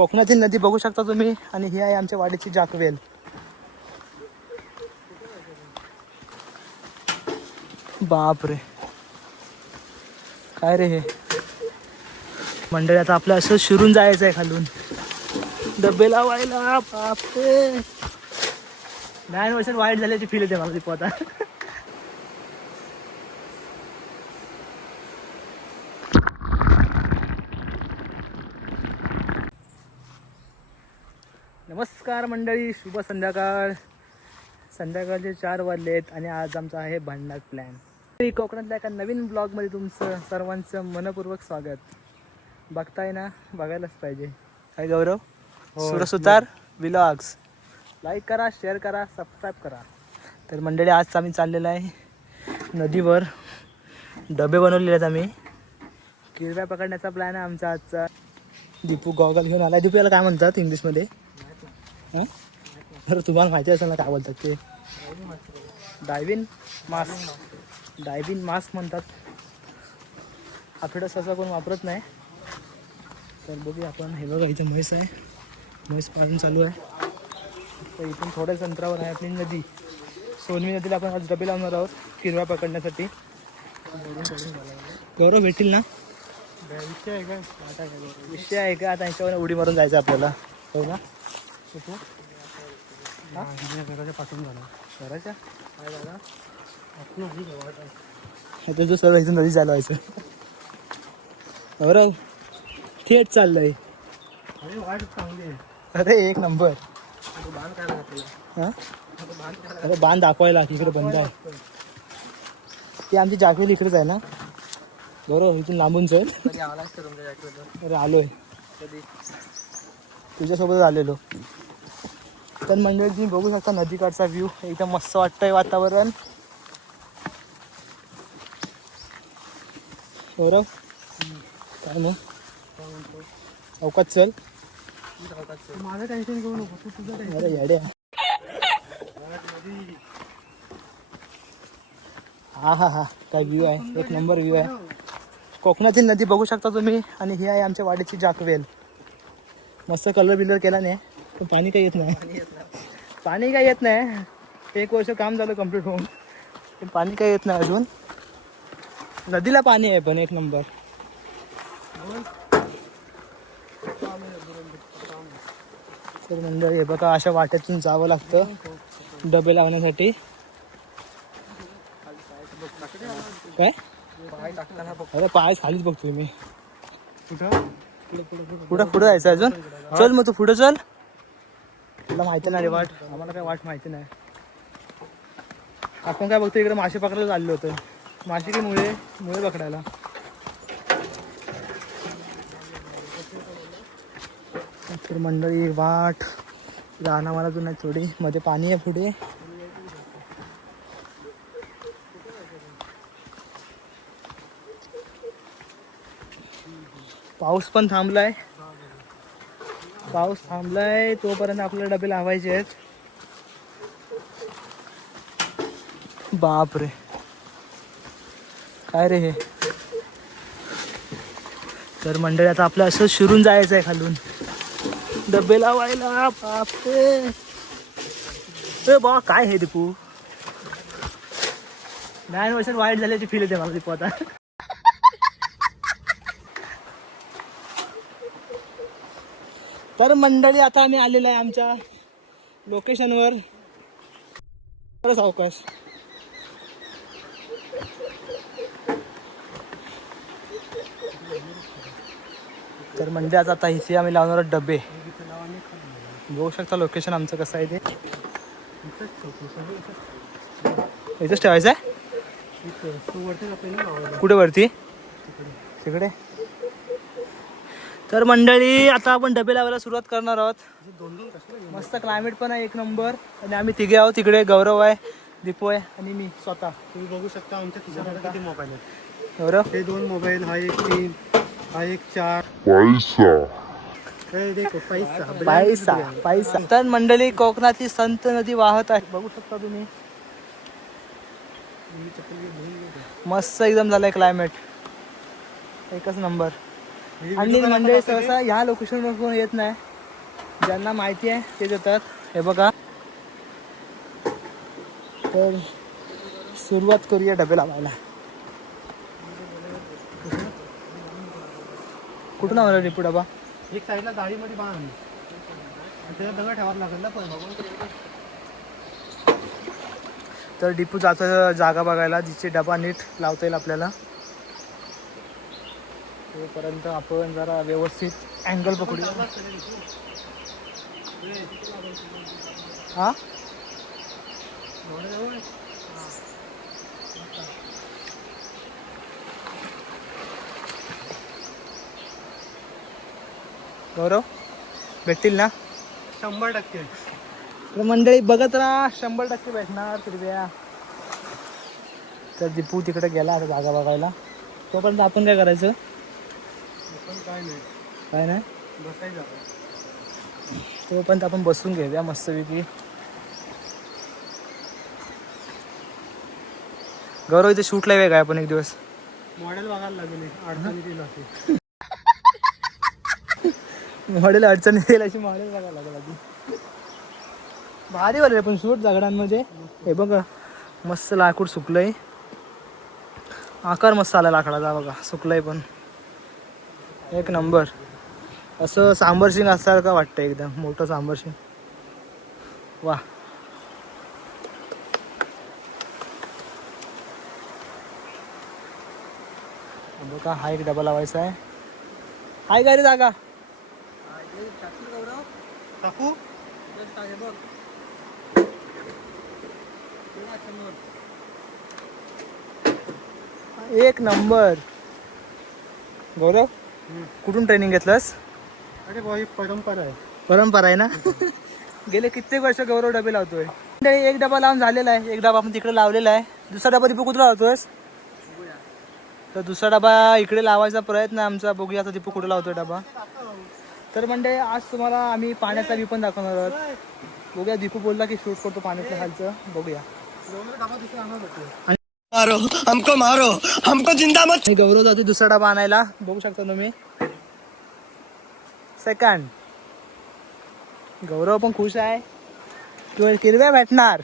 कोकणातील नदी बघू शकता तुम्ही. आणि ही आहे आमच्या वाडीची जाकवेल. बापरे काय रे हे मंडळी. आता आपलं असं शिरून जायचं आहे खालून डबे लावायला. बापरे 9 वर्षात वाईट झाल्याची फील येते मला ती आता. नमस्कार मंडळी, शुभ संध्याकाळ. संध्याकाळचे 4 वाजलेत आणि आज आमचा आहे भांडणात प्लॅन. कोकणातल्या एका नवीन ब्लॉगमध्ये तुमचं सर्वांचं मनपूर्वक स्वागत. बघताय ना, बघायलाच पाहिजे. काय गौरव? सुरसुतार व्लॉग्स. लाईक करा, शेअर करा, सबस्क्राईब करा. तर मंडळी आज आम्ही चाललेलो आहे नदीवर. डबे बनवलेले आहेत आम्ही. किरव्या पकडण्याचा प्लॅन आहे आमचा आजचा. दीपू गॉगल घेऊन आला. दीपू याला काय म्हणतात इंग्लिशमध्ये? हां तर तुम्हाला माहिती असेल ना काय बोलतात ते. Diving mask. डायविंग मास्क म्हणतात. आपल्याकडं सहसा कोण वापरत नाही. तर बघूया आपण. हे बघा इथं म्हैस आहे. म्हैस पाळून चालू आहे. तर इथून थोड्याच अंतरावर आहे आपली नदी सोनवी. नदीला आपण आज डबे लावणार आहोत किरवा पकडण्यासाठी. गौरव भेटतील ना? विषय आहे का? आता यांच्यावर उडी मारून जायचं आपल्याला. हो ना? घराच्या पासून झाला. घराच्या काय झाला? आता जो सर्व इथून नदी चालवायचं. गौरव थेट चाललंय. अरे वाट चांगली आहे. अरे एक नंबर. बांध काय लागला? हां अरे बांध दाखवायला इकडे बंद आहे. ती आमची जाकवेल इकडेच आहे ना गौरव? इथून लांबून चल. अरे आलोय, तुझ्यासोबतच आलेलो. तर मंडळी तुम्ही बघू शकता नदीकाठचा व्ह्यू. एकदम मस्त वाटतंय वातावरण. गौरव काय मग चौकात चल. माझं टेन्शन घेऊ नको, तू तुझं टेन्शन. अरे येड्या. हा हा हा काय व्ह्यू आहे, एक नंबर व्ह्यू आहे. कोकणातील नदी बघू शकता तुम्ही. आणि ही आहे आमच्या वाडीची जाकवेल. मस्त कलर बिलर केला नाही पण पाणी काही येत नाही. पाणी काही येत नाही. 1 वर्ष काम झालं कंप्लीट होऊन पण पाणी काही येत नाही अजून. नदीला पाणी आहे पण एक नंबर. तर मंडळी हे बघा, अशा वाट्यातून जावं लागतं डबे लावण्यासाठी. काय अरे पाय खालीच बघतोय मी. पुढं पुढं जायचं अजून. चल मग तू पुढं चल. तुला माहिती नाही रे वाट. आम्हाला काय वाट माहिती नाही. आपण काय बघतो इकडे मासे पकडायला चाललो होतो. मासे की मुळे पकडायला. तर मंडळी वाट राहणार मला तू नाही थोडी. मध्ये पाणी आहे पुढे. पाऊस पण थांबलाय. पाऊस थांबलाय तोपर्यंत आपल्याला डबे लावायचे आहेत. बापरे काय रे हे. तर मंडळी आता आपलं असं शिरून जायचं आहे खालून डबे लावायला. बापरे बा काय हे दीपू. 9 वर्षात वाईट झाल्याची फील येते मला दीपू आता. तर मंडळी आता आम्ही आलेलो आहे आमच्या लोकेशनवर. सावकाश. तर म्हणजे आता इथे आम्ही लावणार आहोत डबे. बघू शकता लोकेशन आमचं कसं आहे ते. इथंच ठेवायचं आहे. कुठे वरती? तिकडे. तर मंडळी आता आपण डबे लावायला सुरुवात करणार आहोत. मस्त क्लायमेट पण आहे एक नंबर. आणि आम्ही तिघे आहोत. तिकडे गौरव आहे, दीपू आहे आणि मी स्वतः. तुम्ही बघू शकता आमच्या खिशामध्ये किती मोबाईल आहेत. गौरव हे 2 मोबाईल, हा एक 3, हा एक 4. पैसा पैसा. तर मंडळी कोकणातली संत नदी वाहत आहे. बघू शकता तुम्ही. मस्त एकदम झालंय क्लायमेट. एकच नंबर. आणि मंडळी सहसा ह्या लोकेशनवर कोण येत नाही. ज्यांना माहिती आहे ते देतात. हे बघा, तर सुरुवात करूया डबे लावायला. कुठून आला डिपू डबा? एक साईडला जाळीमध्ये बांध आणि त्याच्यात दगड ठेवावं लागेल ना पण. तर डिपू जातो जागा बघायला जिथे डबा नीट लावता येईल आपल्याला. तोपर्यंत आपण जरा व्यवस्थित अँगल पकडूया. हा, गौरव भेटतील ना? 100%. तर मंडळी बघत राहा, 100% भेटणार कृपया. तर दीपू तिकडे गेला आता जागा बघायला. तोपर्यंत आपण काय करायचं? पण काय नाही, काय नाही, बसायचं. तोपर्यंत आपण बसून घेऊया मस्तपैकी. गौरव इथे शूटला वेग आहे आपण एक दिवस. मॉडेल बघायला लागेल, अडचणीत येईल असे. मॉडेल अडचणी येईल अशी मॉडेल बघायला लागेल आधी. भारी वाले पण शूट दगडांमध्ये. हे बघा मस्त लाकूड सुकलंय. आकार मस्त आला लाकडाचा बघा, सुकलंय पण एक नंबर. असं सांबर सिंग असल्यासारखं वाटतं, एकदम मोठं सांबर सिंग. वा, बघा हा एक डबा लावायचा आहे. हाय का रे जागा? टाकू एक नंबर. गौरव कुठून ट्रेनिंग घेतलंस? अरे भाई, परंपरा आहे. परंपरा आहे ना. गेले कित्येक वर्ष गौरव डबे लावतोय. एक डबा लावून झालेला आहे, एक डबा आपण तिकडे लावलेला आहे. दुसरा डबा दीपू कुठे लावतोयस? तर दुसरा डबा इकडे लावायचा प्रयत्न आहे आमचा. बघूया आता दीपू कुठे लावतोय डबा. तर म्हणजे आज तुम्हाला आम्ही पाण्याचा व्ह्यू पण दाखवणार आहोत. बघूया, दीपू बोलला की शूट करतो पाण्यातलं खालचं. बघूया. मारो हमको, मारो हमको, जिंदा मत. आणि गौरव जातो दुसरा डबा आणायला. बघू शकता तुम्ही. सेकंड गौरव पण खुश आहे, तो किरव्या भेटणार.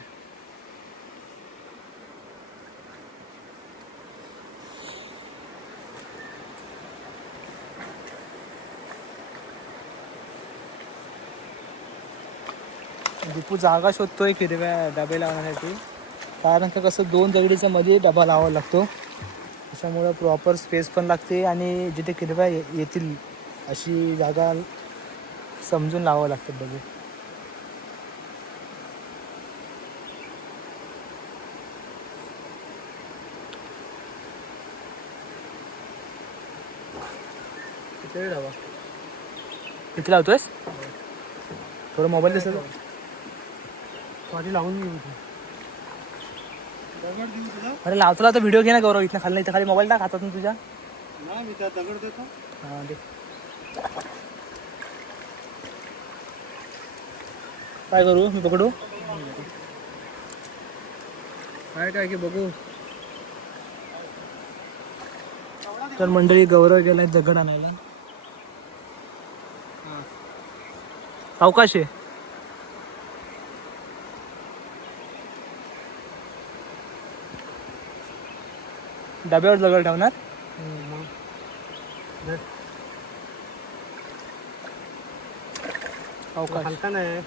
दीपू जागा शोधतोय हिरव्या डबे लावण्यासाठी. कारण का कसं, दोन दगडीच्या मध्ये डबा लावावा लागतो, त्याच्यामुळं प्रॉपर स्पेस पण लागते आणि जिथे हिरव्या येतील अशी जागा समजून लावावं लागतात डबे. किती लावतोयस? थोडं मोबाईल दिसत. पाणी लावून घेऊ तू. दगड देऊ तुला? अरे लावतो तर व्हिडिओ घे ना गौरव. इथं खाली, इथं खाली मोबाईल टाक हातात तुझ्या. ना मी त्या दगड देतो. हां दे. काय करू, मी पकडू? काय की बघू. तर मंडळी गौरव गेलाय दगड आणायला. सावकाश आहे. डब्यावर दगड ठेवणार. सावकाश. हलका नाही.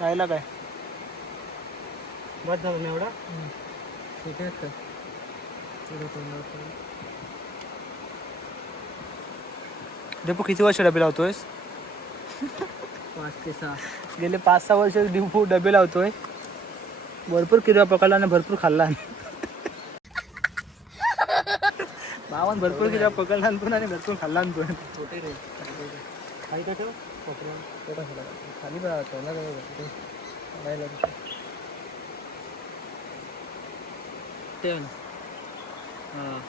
राहिला काय? बस झालं ना एवढा. ठीक आहे. दीपू किती वर्ष डबे लावतोयस? 5 ते 6. गेले 5-6 वर्ष दीपू डबे लावतोय. भरपूर किरवा पकडला आणि भरपूर खाल्ला. भावान भरपूर किरवा पकडला पण आणि भरपूर खाल्ला पण. छोटे रे. काही काय ठेव खाली ठेव ना. हां.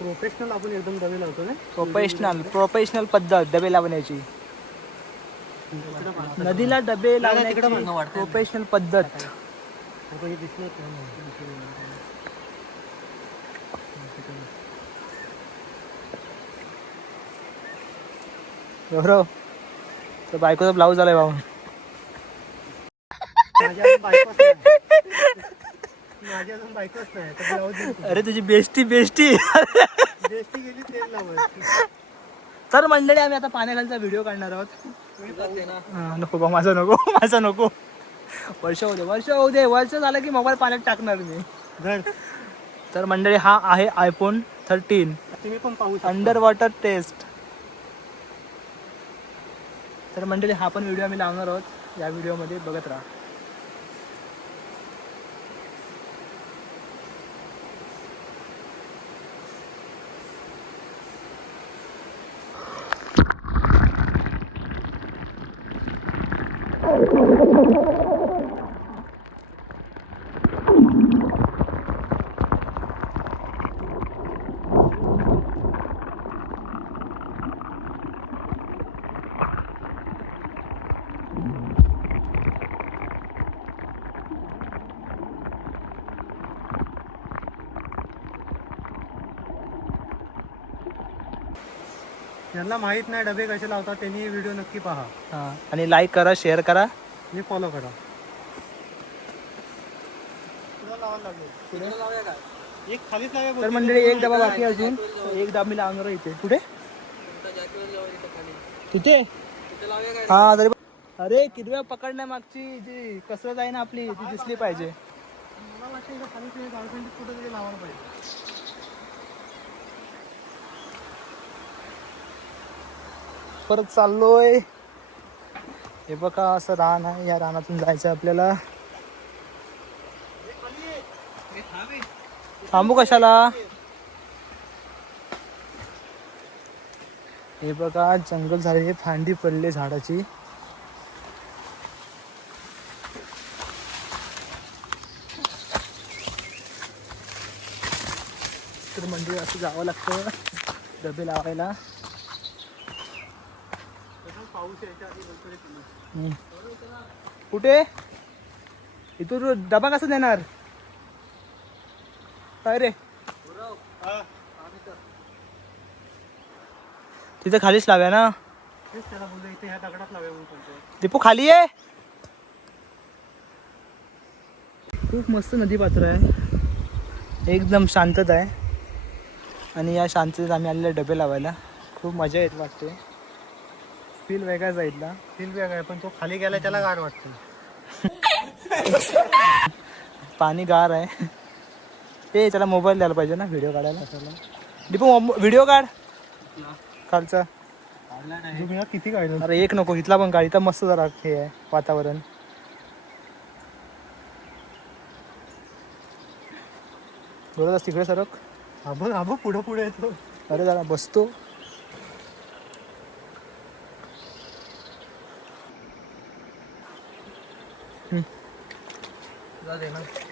प्रोफेशनल आपण एकदम डबे लावतो ना. प्रोफेशनल पद्धत डबे लावण्याची. नदीला डबे लावण्याची प्रोफेशनल पद्धत. गौरव तर बायकोचा ब्लाऊज आलाय भाऊ. माझी अजून बायकोच नाही तर ब्लाऊज अरे तुझी बेस्टी गेली तेल लावत. तर मंडळी आम्ही आता पाण्याखालचा व्हिडिओ काढणार आहोत. नको बा, माझा नको. वर्ष होऊ दे. वर्ष झालं की मोबाईल पाण्यात टाकणार मी. तर मंडळी हा आहे iPhone 13 तुम्ही पण पाहू अंडर वॉटर टेस्ट. तर मंडळी हा पण व्हिडिओ आम्ही लावणार आहोत. या व्हिडिओमध्ये बघत राहा. ज्यांना माहित नाही डबे कसे लावतात त्यांनी व्हिडिओ नक्की पहा. हां, आणि लाईक करा, शेअर करा आणि फॉलो करा. एक खालीच लावूया. तर मंडळी एक डबा बाकी अजून. एक डबा मी लावणार आहे इथे. कुठे? तिथे हा. तरी अरे किडव्या पकडण्यामागची जी कसरत आहे ना आपली, ती दिसली पाहिजे. मला वाटतं इथं खाली कुठे तरी लावायला पाहिजे. परत चाललोय. हे बघा असं रान आहे. या रानातून जायचं आपल्याला. थांबू कशाला? हे बघा जंगल झाले, फांदी पडले झाडाची. तर म्हणजे असं जावं लागतं डबे लावायला. कुठे? इथून डबा कसा देणार? काय रे? तिथे खालीच लाव्या ना. त्याला बोललो इथे ह्या दगडात लावूया म्हणून सांगतो. दीपू खाली आहे. खूप मस्त नदी पात्र आहे. एकदम शांतता आहे. आणि या शांततेत आम्ही आलेले डबे लावायला. खूप मजा येत वाटते. फील वेगळा जायला. फील वेगळा आहे पण तो खाली गेला त्याला गार वाटतं. पाणी गार आहे. ते त्याला मोबाईल द्यायला पाहिजे ना व्हिडिओ काढायला. दीपू व्हिडिओ काढ खालचा. किती काढलं? अरे एक नको, इथला पण काढ. इथं मस्त जरा हे आहे वातावरण. बरोबर तिकडे सरक. आबो पुढे येतो. अरे जरा बसतो.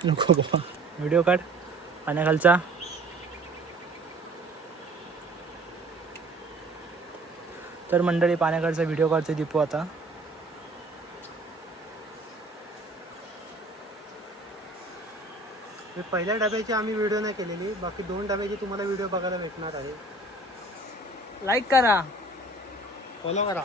नको बाबा, व्हिडिओ काढ पाण्याखालचा. तर मंडळी पाण्याखालचा व्हिडिओ काढते दीपू आता. पहिल्या डब्याची आम्ही व्हिडिओ नाही केलेली. बाकी 2 डब्याची तुम्हाला व्हिडिओ बघायला भेटणार आहे. लाईक करा, फॉलो करा.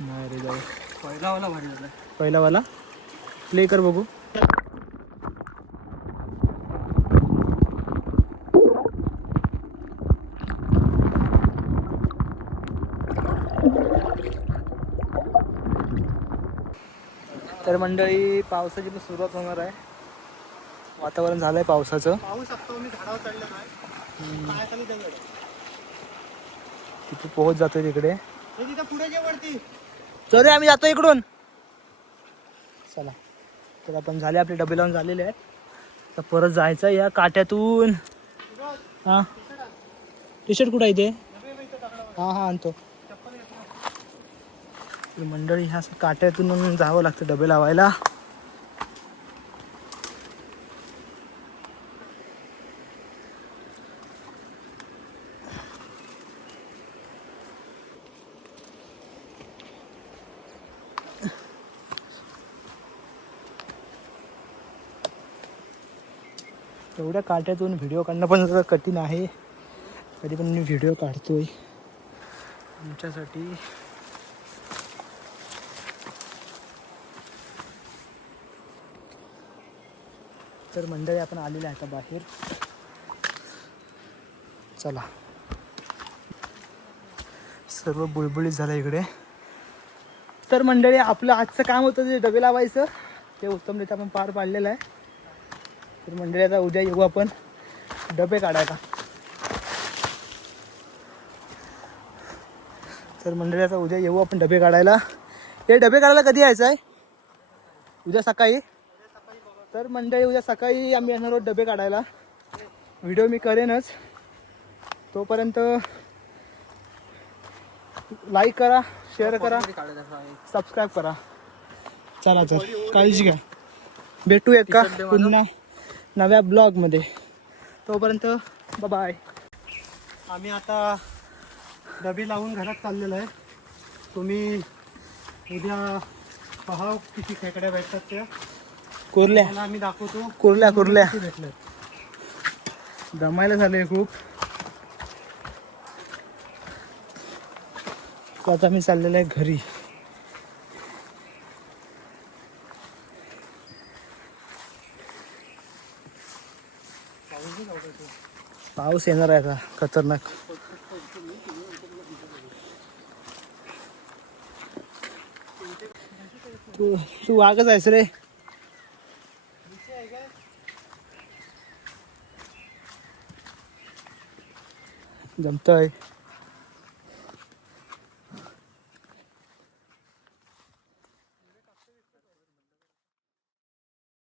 नाही रे जाऊ. पहिलावाला भारी झाला. पहिलावाला प्ले कर बघू. तर मंडळी पावसाची पण सुरुवात होणार आहे. वातावरण झालंय पावसाचं. पाहू शकतो मी झाडावर चढलो नाही. पायाखाली दगड. तिथे पोहोच जातोय तिकडे. हे तिथं पुढे जे वरती. तर आम्ही जातो इकडून. चला तर आपण झाले, आपले डबे लावून झालेले आहेत. तर परत जायचं या काट्यातून. हां टी शर्ट कुठं आहे ते? हां आणतो. मंडळी ह्या काट्यातून जावं लागतं डबे लावायला. एवढ्या काट्यातून व्हिडिओ काढणं पण जरा कठीण आहे, तरी पण मी व्हिडिओ काढतोय तुमच्यासाठी. तर मंडळी आपण आलेले आहे आता बाहेर. चला, सर्व बुळबुळीत झालं इकडे. तर मंडळी आपलं आजचं काम होतं जे डबे लावायचं ते उत्तमरित्या आपण पार पाडलेलं आहे. तर मंडळी आता उद्या येऊ आपण डबे काढायला. तर मंडळी आता उद्या येऊ आपण डबे काढायला. हे डबे काढायला कधी यायचं आहे? उद्या सकाळी. तर मंडळी उद्या सकाळी आम्ही येणार आहोत डबे काढायला. व्हिडिओ मी करेनच, तोपर्यंत लाईक करा, शेअर करा, सबस्क्राईब करा. चला तर काळजी घ्या, भेटू एका पुन्हा नव्या ब्लॉगमध्ये. तोपर्यंत बाय. आम्ही आता डबे लावून घरात चाललेलो आहे. तुम्ही उद्या पहा किती खेकड्या भेटतात त्या. कुर्ल्या मला आम्ही दाखवतो. कुर्ल्या किती भेटले. दमायला झाले खूप. आता मी चाललेलो आहे घरी. पाऊस येणार आहे आता खतरनाक. तू वागच आहेस रे. जमतंय.